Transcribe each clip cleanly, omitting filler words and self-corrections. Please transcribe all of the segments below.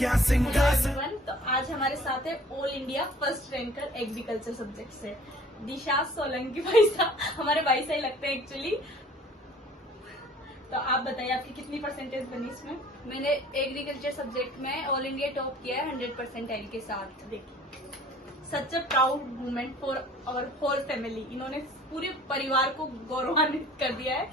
तो आज हमारे साथ है all India first ranker agriculture subject से दिशा सोलंकी भाई साहब। हमारे भाई से ही लगते हैं एक्चुअली। तो आप बताइए आपकी कितनी परसेंटेज बनी इसमें? मैंने एग्रीकल्चर सब्जेक्ट में ऑल इंडिया टॉप किया है 100% के साथ। देखिए such a proud moment for our whole family. इन्होंने पूरे परिवार को गौरवान्वित कर दिया है।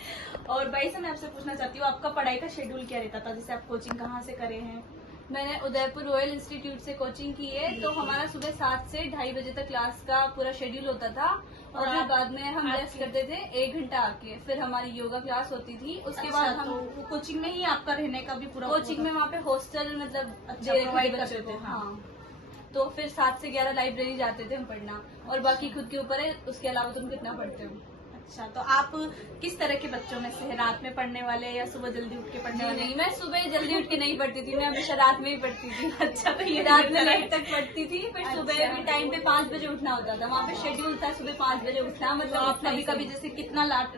और भाई साहब मैं आपसे पूछना चाहती हूँ आपका पढ़ाई का शेड्यूल क्या रहता था? जैसे आप कोचिंग कहाँ से करे हैं? मैंने उदयपुर रॉयल इंस्टीट्यूट से कोचिंग की है, तो हमारा सुबह 7 से 2:30 बजे तक क्लास का पूरा शेड्यूल होता था। और फिर बाद में हम रेस्ट करते थे 1 घंटा आके, फिर हमारी योगा क्लास होती थी। उसके बाद हम तो कोचिंग में ही आपका रहने का भी पूरा कोचिंग में वहाँ पे हॉस्टल मतलब प्रोवाइड करते थे। हाँ, तो फिर 7 से 11 लाइब्रेरी जाते थे हम पढ़ना, और बाकी खुद के ऊपर है, उसके अलावा तुम कितना पढ़ते हो। अच्छा, तो आप किस तरह के बच्चों में से रात में पढ़ने वाले या सुबह जल्दी उठ के पढ़ने वाले? नहीं, मैं सुबह जल्दी उठ के नहीं पढ़ती थी, मैं हमेशा रात में ही पढ़ती थी। अच्छा, तो ये रात में लेट तक पढ़ती थी, फिर सुबह अच्छा। भी टाइम पे 5 बजे उठना होता था। वहाँ पे शेड्यूल था सुबह 5 बजे उठना। तो मतलब आप कभी कभी जैसे कितना रात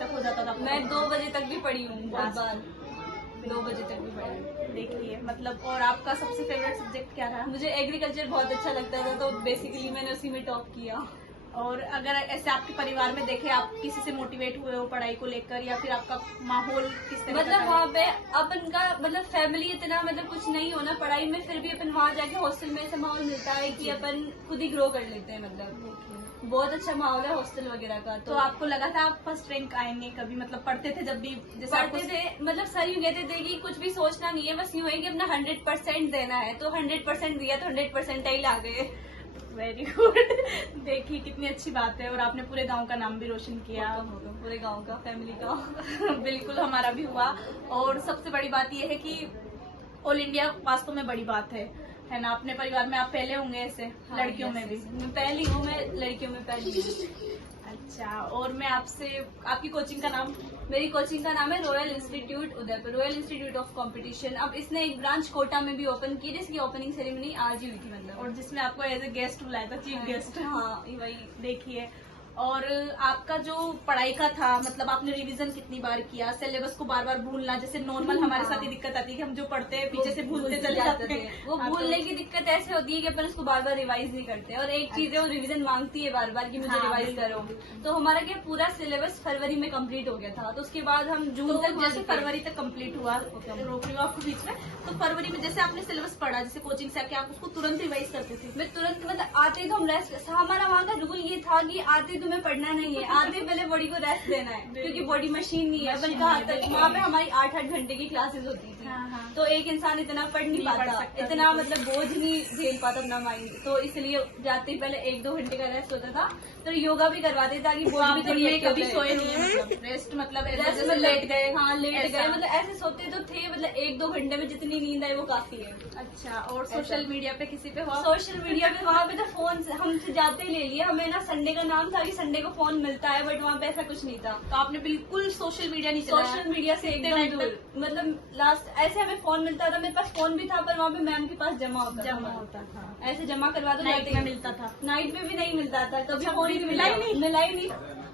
तक हो जाता था? मैं 2 बजे तक भी पढ़ी हूँ, बहुत बार 2 बजे तक भी पढ़ी। देखिए मतलब। और आपका सबसे फेवरेट सब्जेक्ट क्या रहा? मुझे एग्रीकल्चर बहुत अच्छा लगता था, तो बेसिकली मैंने उसी में टॉप किया। और अगर ऐसे आपके परिवार में देखे, आप किसी से मोटिवेट हुए हो पढ़ाई को लेकर, या फिर आपका माहौल किस तरह मतलब वहाँ पे अपन का मतलब फैमिली इतना मतलब कुछ नहीं होना पढ़ाई में, फिर भी अपन वहाँ जाके हॉस्टल में ऐसा माहौल मिलता है कि अपन खुद ही ग्रो कर लेते हैं। मतलब बहुत अच्छा माहौल है हॉस्टल वगैरह का। तो आपको लगा था आप फर्स्ट रैंक आएंगे कभी? मतलब पढ़ते थे जब भी जैसे पढ़ते थे, मतलब सर यूँ कहते थे कि कुछ भी सोचना नहीं है, बस यूँ है कि अपना 100% देना है। तो 100% दिया तो 100% ही ला गए। Very good. देखिए कितनी अच्छी बात है। और आपने पूरे गांव का नाम भी रोशन किया। पूरे गांव का, फैमिली का। बिल्कुल, हमारा भी हुआ। और सबसे बड़ी बात यह है कि ऑल इंडिया वास्तव में बड़ी बात है ना? अपने परिवार में आप पहले होंगे ऐसे? हाँ, लड़कियों में भी? मैं पहली हूँ, मैं लड़कियों में पहली हूँ। अच्छा, और मैं आपसे आपकी कोचिंग का नाम? मेरी कोचिंग का नाम है royal institute Udaipur, royal institute of competition. अब इसने एक ब्रांच कोटा में भी ओपन की, जिसकी ओपनिंग सेरेमनी आज ही हुई थी। मतलब और जिसमें आपको एज ए गेस्ट बुलाया था, चीफ गेस्ट। हाँ, वही। देखिए, और आपका जो पढ़ाई का था, मतलब आपने रिवीजन कितनी बार किया? सिलेबस को बार बार भूलना, जैसे नॉर्मल हमारे साथ ही दिक्कत आती है कि हम जो पढ़ते हैं पीछे से भूलते चले जाते हैं। वो भूलने की दिक्कत ऐसे होती है कि अपन उसको बार बार रिवाइज नहीं करते। और एक चीज है, वो रिवीजन मांगती है बार बार कि मुझे रिवाइज करो। तो हमारा क्या पूरा सिलेबस फरवरी में कंप्लीट हो गया था, तो उसके बाद हम जून तक, जैसे फरवरी तक कंप्लीट हुआ, रोक रही हूँ आपको बीच में, तो फरवरी में जैसे आपने सिलेबस पढ़ा, जैसे कोचिंग से आके आप उसको तुरंत रिवाइज करते थे? मैं तुरंत, मतलब आते तो हम रेस्ट, हमारा वहाँ का रूल ये था कि आते तुम्हें पढ़ना नहीं है, आते पहले बॉडी को रेस्ट देना है, क्योंकि बॉडी मशीन नहीं है। बल्कि वहाँ पे हमारी 8-8 घंटे की क्लासेस होती थी। तो एक इंसान इतना पढ़ नहीं पाता, इतना मतलब बोझ नहीं झेल पाता अपना माइंड। तो इसलिए जाते ही पहले 1-2 घंटे का रेस्ट होता था। तो योगा भी करवाते ताकि बॉडी भी थोड़ी कभी सोए नहीं है? मतलब रेस्ट मतलब जैसे लेट गए, हाँ लेट गए, मतलब ऐसे सोते तो थे, मतलब 1-2 घंटे में जितनी नींद आई वो काफी है। अच्छा, और सोशल मीडिया पे किसी पे हुआ? सोशल मीडिया पे वहाँ पे तो फोन हम जाते ही ले लिया। हमें ना संडे का नाम था कि संडे को फोन मिलता है, बट वहाँ पे ऐसा कुछ नहीं था। तो आपने बिल्कुल सोशल मीडिया नहीं चलाया? सोशल मीडिया से एकदम दूर। मतलब लास्ट ऐसे हमें फोन मिलता था, मेरे पास फोन भी था, पर वहाँ पे मैम के पास जमा होता था। ऐसे जमा करवा दो, नाइट में मिलता था? नाइट में भी नहीं मिलता था, कभी फोन ही मिला ही नहीं। नहीं।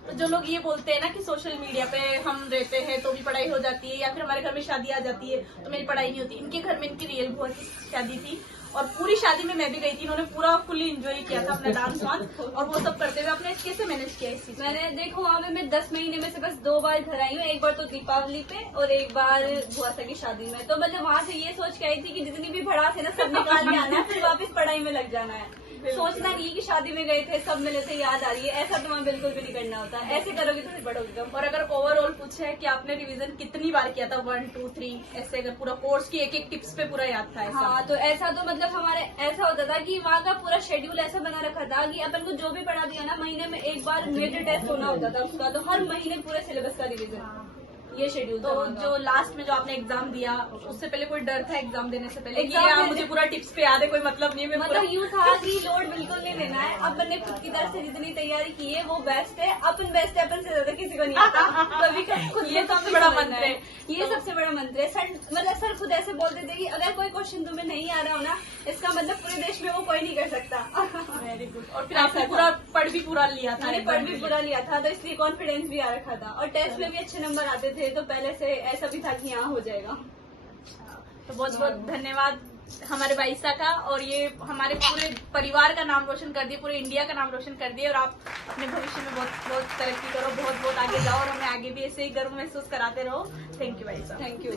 तो जो लोग ये बोलते हैं ना कि सोशल मीडिया पे हम रहते हैं तो भी पढ़ाई हो जाती है, या फिर हमारे घर में शादी आ जाती है तो मेरी पढ़ाई नहीं होती, इनके घर में इनकी रियल बुआ की शादी थी, और पूरी शादी में मैं भी गई थी। इन्होंने पूरा फुल्ली एंजॉय किया था अपना डांस वांस और वो सब करते हुए। आपने कैसे मैनेज किया इस चीज? मैंने देखो वहाँ पे मैं 10 महीने में से बस 2 बार घर आई हूँ। एक बार तो दीपावली पे और एक बार बुआ की शादी में। तो मतलब वहाँ से ये सोच के आई थी कि जितनी भी भड़ास है ना सब निकाल के आना है, फिर वापस पढ़ाई में लग जाना है। सोचना नहीं है कि शादी में गए थे सब मिले थे याद आ रही है, ऐसा तुम्हें बिल्कुल भी नहीं करना होता। ऐसे करोगे तो फिर बढ़ोगे कम। और अगर ओवरऑल पूछे कि आपने रिवीजन कितनी बार किया था, 1, 2, 3 ऐसे, अगर पूरा कोर्स की एक टिप्स पे पूरा याद था? हाँ, तो ऐसा तो मतलब हमारे ऐसा होता था कि वहाँ का पूरा शेड्यूल ऐसा बना रखा था कि अपन को जो भी पढ़ा दिया ना, महीने में एक बार मेजर टेस्ट होना होता था उसका। तो हर महीने पूरे सिलेबस का रिवीजन, ये शेड्यूल। तो जो लास्ट में जो आपने एग्जाम दिया, उससे पहले कोई डर था एग्जाम देने से पहले? मुझे पूरा टिप्स पे याद है, कोई मतलब नहीं है? मतलब यूँ था कि लोड बिल्कुल नहीं लेना है। अब मैंने खुद की तरफ से जितनी तैयारी की है वो बेस्ट है। अपन बेस्ट है, अपन से ज्यादा किसी को नहीं आता। कभी खुद ये सबसे बड़ा मंत्र है। ये सबसे बड़ा मंत्र है। सर मतलब सर खुद ऐसे बोलते थे कि अगर कोई क्वेश्चन तुम्हें नहीं आ रहा हो ना, इसका मतलब पूरे देश में वो कोई नहीं कर सकता। Very good. और फिर आपने पूरा पढ़ भी पूरा लिया था? मैंने पढ़ भी पूरा लिया था, तो इसलिए कॉन्फिडेंस भी आ रखा था। और टेस्ट में भी अच्छे नंबर आते थे, तो पहले से ऐसा भी था कि यहाँ हो जाएगा। तो बहुत बहुत धन्यवाद हमारे बाईसा का, और ये हमारे पूरे परिवार का नाम रोशन कर दिए, पूरे इंडिया का नाम रोशन कर दिए। और आप अपने भविष्य में बहुत बहुत तरक्की करो, बहुत बहुत आगे जाओ और हमें आगे भी ऐसे ही गर्व महसूस कराते रहो। थैंक यू बाईसा। Thank you.